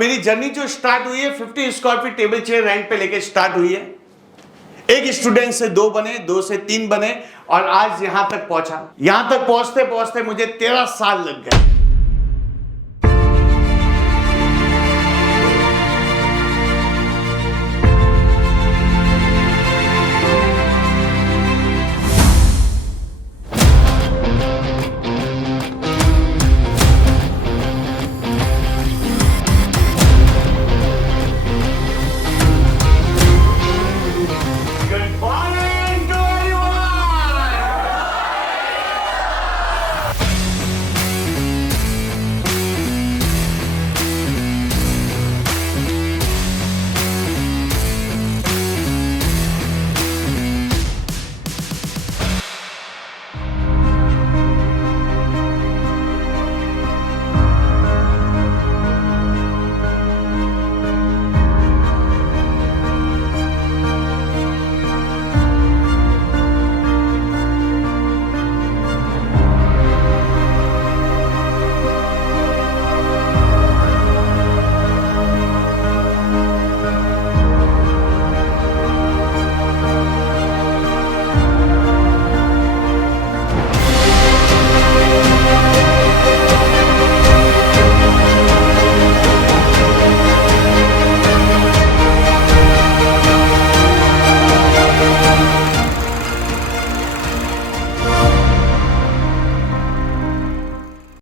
मेरी जर्नी जो स्टार्ट हुई है 50 square feet table chair rent पे लेके स्टार्ट हुई है। एक स्टूडेंट से 2 बने, 2 से 3 बने और आज यहां तक पहुंचा। यहां तक पहुंचते पहुंचते मुझे 13 साल लग गए।